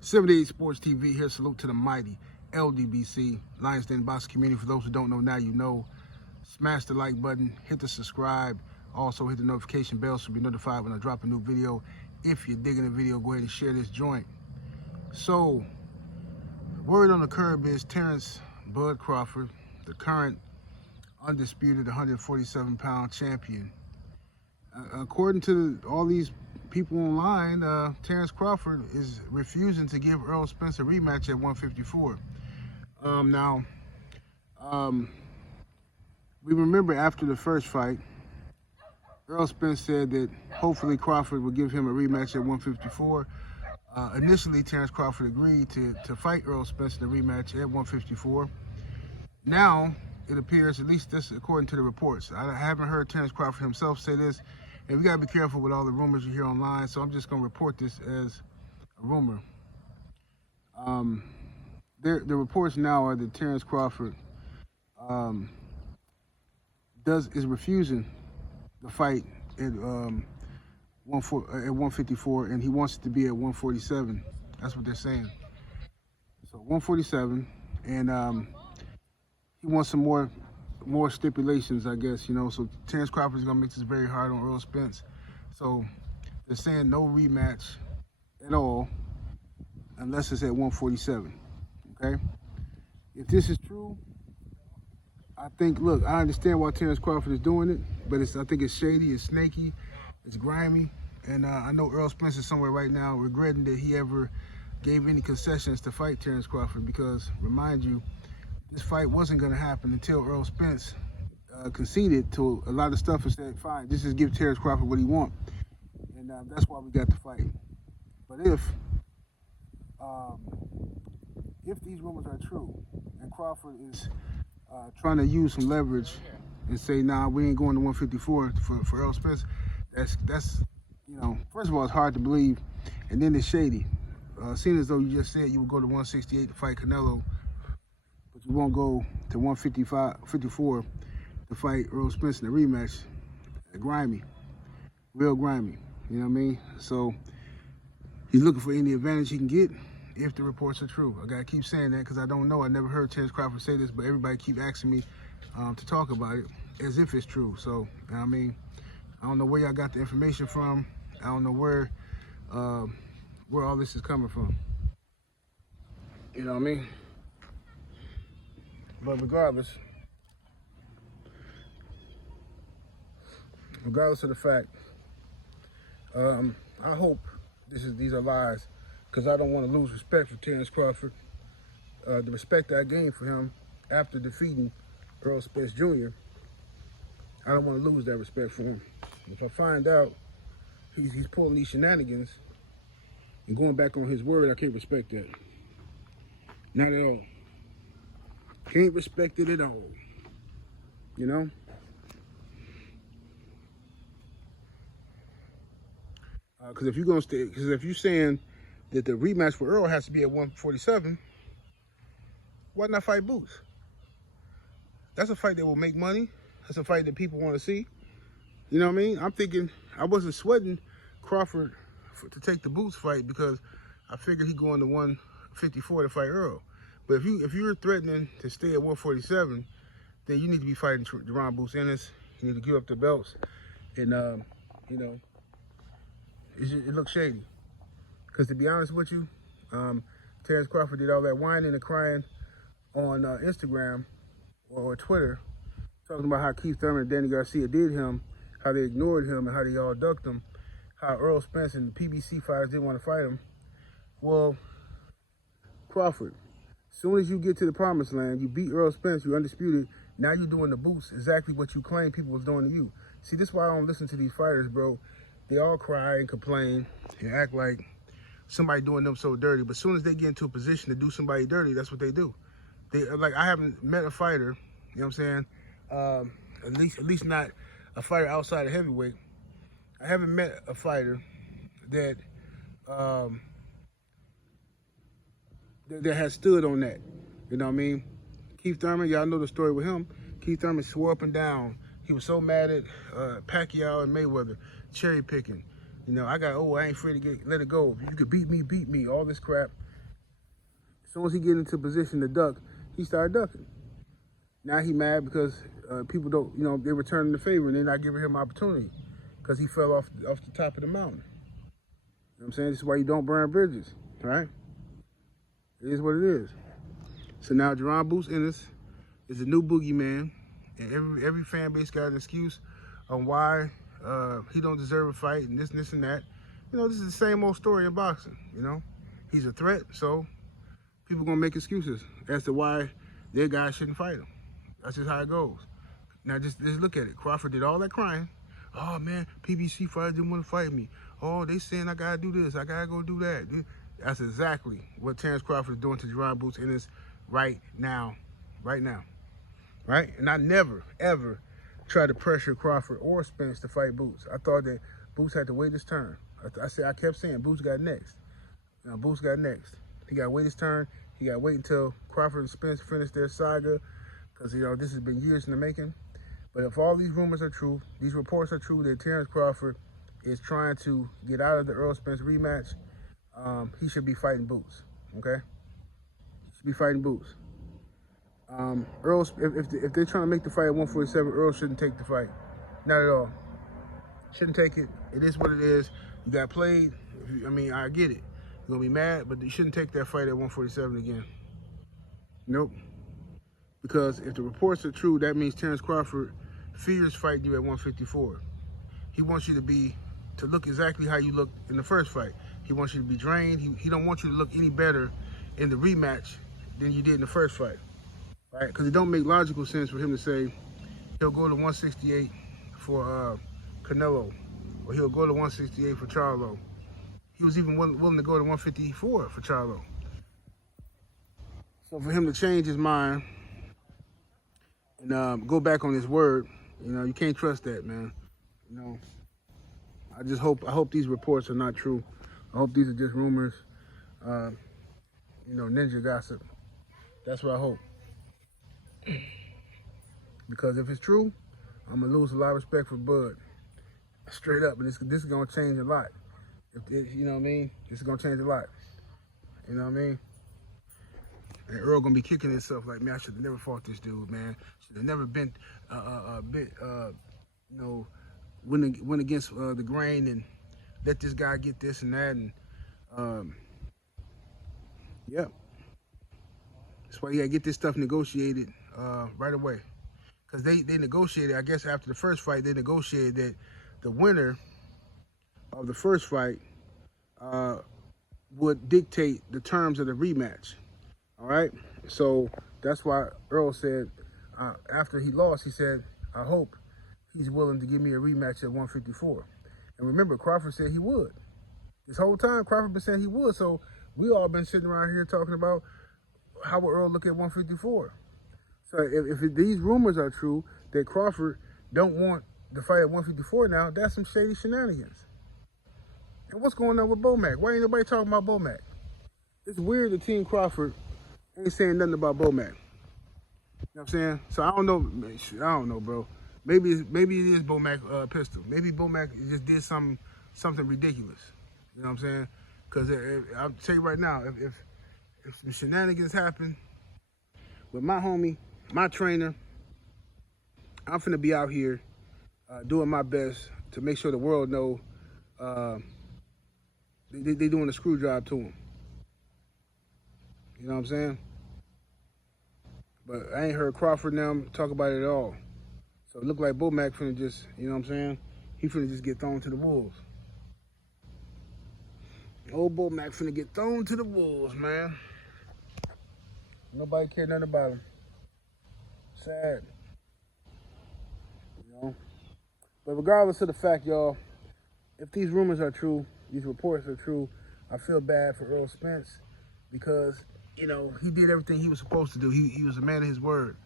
78 Sports TV here. Salute to the mighty LDBC, Lions Den Boxing community. For those who don't know, now you know. Smash the like button, hit the subscribe, also hit the notification bell so you'll be notified when I drop a new video. If you're digging the video, go ahead and share this joint. So, word on the curb is Terence Bud Crawford, the current undisputed 147-pound champion. According to all these people online, Terence Crawford is refusing to give Errol Spence a rematch at 154. We remember after the first fight, Errol Spence said that hopefully Crawford would give him a rematch at 154. Initially, Terence Crawford agreed to fight Errol Spence in the rematch at 154. Now, it appears, at least this according to the reports, I haven't heard Terence Crawford himself say this, and we gotta be careful with all the rumors you hear online, so I'm just gonna report this as a rumor. The reports now are that Terence Crawford is refusing the fight at 154, and he wants it to be at 147. That's what they're saying. So 147, and he wants some more stipulations, I guess, you know. So Terence Crawford is gonna make this very hard on Errol Spence. So they're saying no rematch at all unless it's at 147. Okay. If this is true, I think, look, I understand why Terence Crawford is doing it, but I think it's shady, it's snaky, it's grimy, and I know Errol Spence is somewhere right now regretting that he ever gave any concessions to fight Terence Crawford, because, remind you, this fight wasn't going to happen until Errol Spence conceded to a lot of stuff and said, fine, just give Terence Crawford what he wants. And that's why we got the fight. But if these rumors are true and Crawford is trying to use some leverage and say, nah, we ain't going to 154 for Errol Spence, that's, you know, first of all, it's hard to believe, and then it's shady. Seeing as though you just said you would go to 168 to fight Canelo, but you won't go to 154 to fight Errol Spence in a rematch. Grimy, real grimy, you know what I mean? So he's looking for any advantage he can get if the reports are true. I gotta keep saying that because I don't know. I never heard Terence Crawford say this, but everybody keep asking me to talk about it as if it's true. So, you know what I mean? I don't know where y'all got the information from. I don't know where all this is coming from. You know what I mean? But regardless of the fact, I hope these are lies, because I don't want to lose respect for Terence Crawford. The respect I gained for him after defeating Errol Spence Jr., I don't want to lose that respect for him. If I find out he's pulling these shenanigans and going back on his word, I can't respect that. Not at all. Can't respect it at all. You know? Because if you're saying that the rematch for Earl has to be at 147, why not fight Boots? That's a fight that will make money. That's a fight that people want to see. You know what I mean? I'm thinking, I wasn't sweating Crawford to take the Boots fight because I figured he'd go into 154 to fight Earl. But if you're threatening to stay at 147, then you need to be fighting Deron Boots Ennis. You need to give up the belts, and you know, it looks shady. Because to be honest with you, Terence Crawford did all that whining and crying on Instagram or Twitter, talking about how Keith Thurman and Danny Garcia did him, how they ignored him, and how they all ducked him, how Errol Spence and the PBC fighters didn't want to fight him. Well, Crawford, as soon as you get to the promised land, you beat Errol Spence, you're undisputed, now you're doing the Boots, exactly what you claim people was doing to you. See, this is why I don't listen to these fighters, bro. They all cry and complain and act like somebody doing them so dirty, but as soon as they get into a position to do somebody dirty, that's what they do. I haven't met a fighter, you know what I'm saying, at least not a fighter outside of heavyweight. I haven't met a fighter that that has stood on that. You know what I mean? Keith Thurman, y'all know the story with him. Keith Thurman swore up and down. He was so mad at Pacquiao and Mayweather, cherry picking. You know, I ain't afraid to let it go. If you could beat me, all this crap. soon as he get into position to duck, he started ducking. Now he mad because people don't, they're returning the favor and they're not giving him opportunity because he fell off the top of the mountain. You know what I'm saying? This is why you don't burn bridges, right? It is what it is. So now Jerron Boots Ennis is a new boogeyman, and every fan base got an excuse on why he don't deserve a fight and this and that. This is the same old story in boxing, He's a threat, so people gonna make excuses as to why their guy shouldn't fight him. That's just how it goes. Now just look at it. Crawford did all that crying. Oh man, PBC fighters didn't want to fight me. Oh, they saying I gotta do this, I gotta go do that. That's exactly what Terence Crawford is doing to Jerron Boots Ennis right now. Right? And I never, ever tried to pressure Crawford or Spence to fight Boots. I thought that Boots had to wait his turn. I kept saying Boots got next. Now Boots got next. He got to wait his turn. He got to wait until Crawford and Spence finish their saga, because this has been years in the making. But if all these rumors are true, these reports are true that Terence Crawford is trying to get out of the Errol Spence rematch, he should be fighting Boots. Okay, he should be fighting Boots. Errol, if they're trying to make the fight at 147, Errol shouldn't take the fight. Not at all. Shouldn't take it. It is what it is. You got played. I get it. You're going to be mad, but you shouldn't take that fight at 147 again. Nope. Because if the reports are true, that means Terence Crawford fears fighting you at 154. He wants you to look exactly how you looked in the first fight. He wants you to be drained. He don't want you to look any better in the rematch than you did in the first fight. Right? Because it don't make logical sense for him to say he'll go to 168 for Canelo, or he'll go to 168 for Charlo. He was even willing to go to 154 for Charlo. So for him to change his mind and go back on his word, you can't trust that, man. I hope these reports are not true. I hope these are just rumors, ninja gossip. That's what I hope. Because if it's true, I'm gonna lose a lot of respect for Bud. Straight up, and this is gonna change a lot. You know what I mean? This is gonna change a lot. You know what I mean? And Earl gonna be kicking himself like, man, I should have never fought this dude, man. Should have never been went against the grain and let this guy get this and that, and yeah. That's why you gotta get this stuff negotiated right away. Because they negotiated, I guess after the first fight, they negotiated that the winner of the first fight would dictate the terms of the rematch. All right? So that's why Earl said, after he lost, he said, I hope he's willing to give me a rematch at 154. And remember, Crawford said he would. This whole time, Crawford been saying he would. So we all been sitting around here talking about how would Earl look at 154. So if these rumors are true that Crawford don't want the fight at 154 now, that's some shady shenanigans. And what's going on with Bomac? Why ain't nobody talking about Bomac? It's weird that Team Crawford ain't saying nothing about Bomac. You know what I'm saying? So I don't know, bro. Maybe it is Bomac pistol. Maybe Bomac just did something ridiculous. You know what I'm saying? Because I'll tell you right now, if some shenanigans happen with my homie, my trainer, I'm finna be out here doing my best to make sure the world know they doing a screw job to him. You know what I'm saying? But I ain't heard Crawford now talk about it at all. So it look like Bomac finna just, you know what I'm saying? He finna just get thrown to the wolves. Old Bomac finna get thrown to the wolves, man. Nobody care nothing about him. Sad. You know? But regardless of the fact, y'all, if these rumors are true, these reports are true, I feel bad for Errol Spence because, he did everything he was supposed to do. He was a man of his word.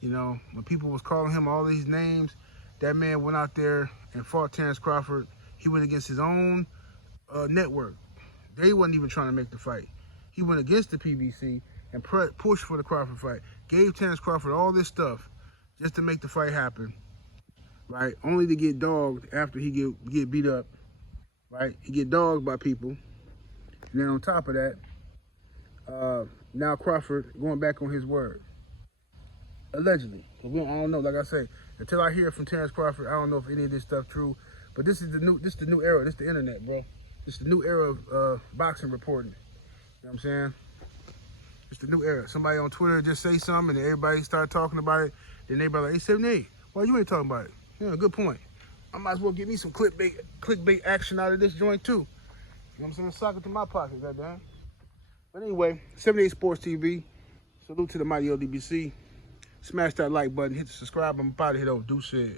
When people was calling him all these names, that man went out there and fought Terence Crawford. He went against his own network. They wasn't even trying to make the fight. He went against the PBC and pushed for the Crawford fight. Gave Terence Crawford all this stuff just to make the fight happen, right? Only to get dogged after he get beat up, right? He get dogged by people. And then on top of that, Now Crawford going back on his word. Allegedly. I don't know, like I say, until I hear from Terence Crawford, I don't know if any of this stuff true. But this is the new era. This is the internet, bro. This is the new era of boxing reporting. You know what I'm saying? It's the new era. Somebody on Twitter just say something and everybody start talking about it. Then everybody like, hey, 78, why you ain't talking about it? Yeah, good point. I might as well get me some clickbait action out of this joint too. You know what I'm saying? Sock it to my pocket, goddamn. But anyway, 78 Sports TV. Salute to the mighty LDBC. Smash that like button, hit the subscribe. I'm about to hit over. Deuces.